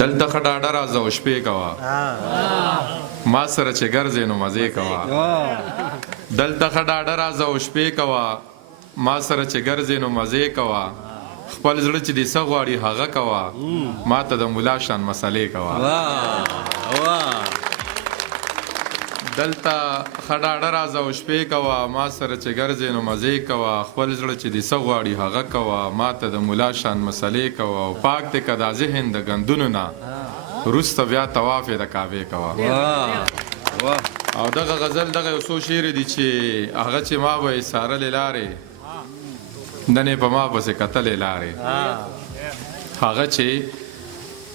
دلته ښه ډاډه راځه او شپې کوه ما سره چې ګرځې نو مزې کوه دلته ښه ډاډه راځه او شپې کوه ما سره چې ګرځې نو مزې کوه خپل زړه چې دې څه غواړي هغه کوه ما ته د ملا شان مسلې کوه دلته ښه ډاډه راځه او شپې کوه ما سره چې ګرځې نو مزې کوه خپل زړه چې دې څه غواړي هغه کوه ما ته د ملا شان مسلې کوه او پاک دې که دا ذهن د ګندونو نه وروسته بیا طواف یې د کعبې کوه او دغه غزل دغه یو څو شعر دي چې هغه چې ما به یې څارلې لارې نن یې په ما پسې کتلې لارې هغه چې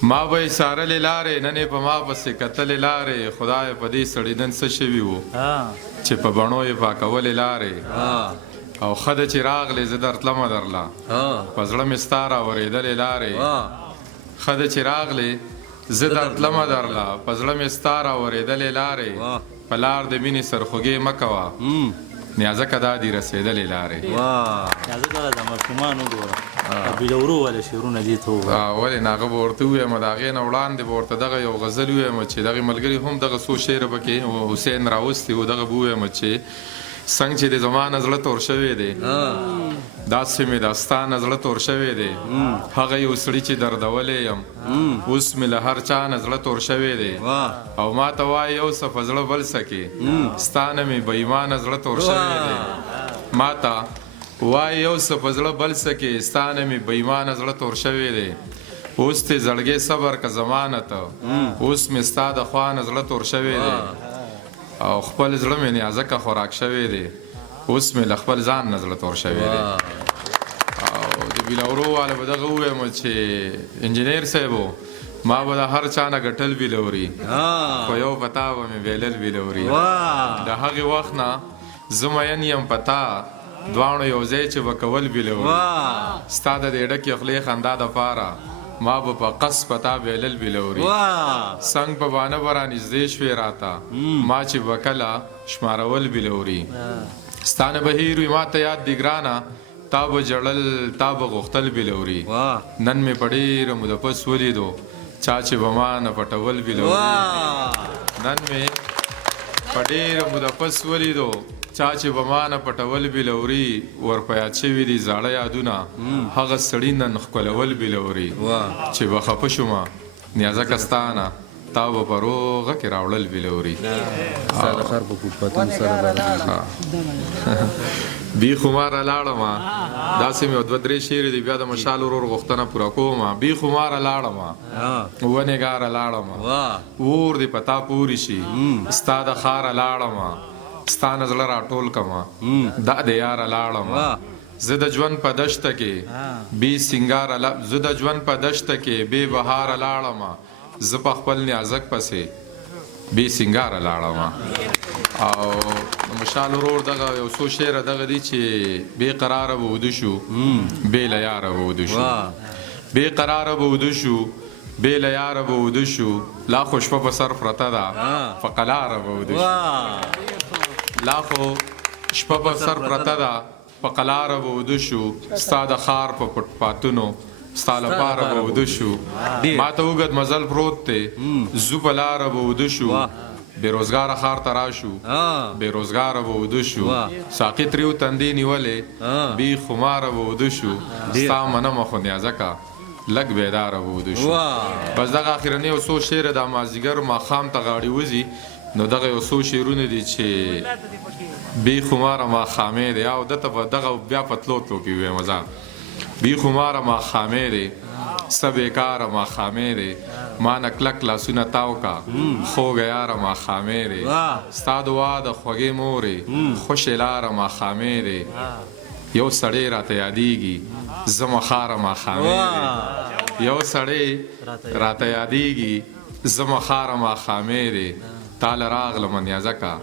ما به یې څارلې لارې نن یې په ما پسې کتلې لارې خدای په دې سړېدن څه شوي وو چې په بڼو یې پاکولې لارې او ښه ده چې راغلې زه درتلمه درله په زړه مې ستا راورېدلې لارې ښه ده چې راغلې زه درتلمه درله په زړه مې ستا راورېدلې لارې په لار د مینې سرخوږې مه کوه نیازکه دا دي رسېدلې لارې نیازکه د ماشومانو ګوره بلورو ولې شعرونه دي ته ووایه ولې نه هغه به ورته ووایم د هغې نه وړاندې به ورته دغه یو غزل ووایم چې دغې ملګري هم دغه څو شعره پکې حسین راوستي و دغه به ووایم چې څنګه چې د زما نه زړه تور شوی دی داسې مې د ستا نه زړه تور شوی دی هغه یو سړي چې دردولی یم اوس مې له هر چا نه زړه تور شوی دی او ما ته وایي یو څه په زړه بل څه کې ستا نه مې بې ایمانه زړه تور شوی دی ما ته وایي یو څه په زړه بل څه کې ستا نه مې بې ایمانه زړه تور شوی دی اوس دې زړګې صبر که زمانه ته اوس مې ستا د خوا نه زړه تور شوی دی او خپل زړه مې نیازکه خوراک شوی دی اوس مې له خپل ځان نه زړه تور شوی دی او د بلورو والا به دغه ووایم چې انجینیر صاحب ما به د هر چا نه ګټل بلوري خو یو په تا به مې بیلل بلوري د هغې وخت نه زه مین یم په تا دواړو یو ځای چې به کول بلوري ستا د دې ډکې خولې خندا دپاره ما به په قص پتا بیلل بلوري څنګ په بانه به رانږدې شوې راته ما چې به کله شمارول بلوري ستا نه به هیر وي ما ته یاد دی ګرانه تا به ژړل تا به غوښتل بلوري نن مې په ډېره موده پس ولیدو چا چې به ما نه پټول بلوري نن مې په ډېره موده پس ولیدو چا چې به ما نه پټول بلوري ور په یاد شوي دي زاړه یادونه هغه سړي نن ښکلول بلوري چې به خفه شومه نیازکه ستا نه تا به په روغه کې راوړل بلوري بیخو ما را لاړمه داسې مې دوه درې شعرې دي بیا د مشال ورور غوښتنه پوره کومه بیخو ما را لاړمه ونېګاره لاړمه اور دې په تا پورې شي ستا د ښاره لاړمه ستا نه زړه راټول کمه دا د یاره لاړمه زه د ژوند په دشته کې بې سینګاره زه د ژوند په دشته کې بې بهاره لاړمه زه په خپل نیازک پسې بې سینګاره لاړمه او د مشال ورور دغه یو څو شعره دغه دي چې بې قراره به وده شو بې له یاره به وده شو بې قراره به وده شو بې له یاره به وده شو لا خو شپه په سر پرته ده په قلاره به وده شو لا خو شپه په سر پرته ده په قلاره به وده شو ستا د ښار په پټ پاتونو ستا لپاره به وده شو ما ته اوږد مزل پروت دی زو په لاره به وده شو بېروزګاره ښار ته راشو بېروزګاره به وده شو ساقي تریو تندې نیولې بې خماره به وده شو ستا منمه خو نیازکه لږ بیداره به وده شو بس دغه اخرنی یو څو شعره د مازدیګر ماښام ته غاړې وځي نو دغه یو څو شعرونه دي چې بې خماره ماښامې دی او دته به دغه بیا په تلو تلو کې ووایم زه بې خماره ماښامې دی څه بېکاره ماښامې دی ما نه کلک لاسونه تاو کا خوږه یاره ماښامې دی ستا دعا د خوږې مورې خوشې لاره ماښامې دی یو سړی راته یادېږي زه مخاره ماښامې دی یو سړی راته یادېږي زه مخاره ماښامې دی تاله راغلم نیازکه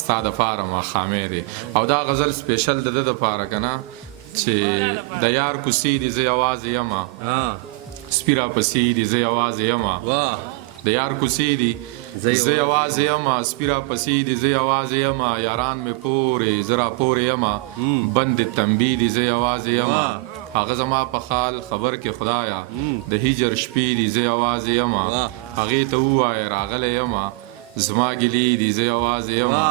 ستا دپاره ماښامې دی او دا غزل سپیشل د ده دپاره که نه چې د یار کوڅې دي زه یوازې یمه سپي راپسې دي زه یوازې یمه د یار کوڅې دي زه یوازې یمه سپي را پسې دي زه یوازې یمه یاران مې پورې زه را پورې یمه بند تنبی دي زه یوازې یمه هغه زما په حال خبر کې خدایا د هجر شپې دي زه یوازې یمه هغې ته ووایه راغلی یمه زما ګیلې دي زه یوازې یمه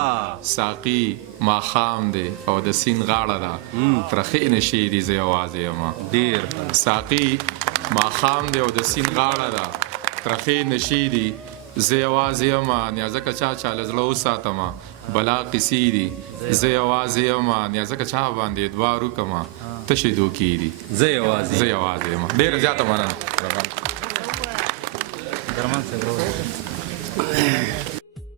ساقي ماښام دی او د سیند غاړه ده ترخې نشې دي زه یوازې یمه ډېر ساقي ماښام دی او د سیند غاړه ده ترخې نشې دي زه یوازې یمه نیازکه چا چا له زړه وساتمه بلا قیسې دي زه یوازې یمه نیازکه چا باندې ادوار وکړمه تشې دوکې دي زه یوازې یمه ډېره زیاته مننه درمان صاحب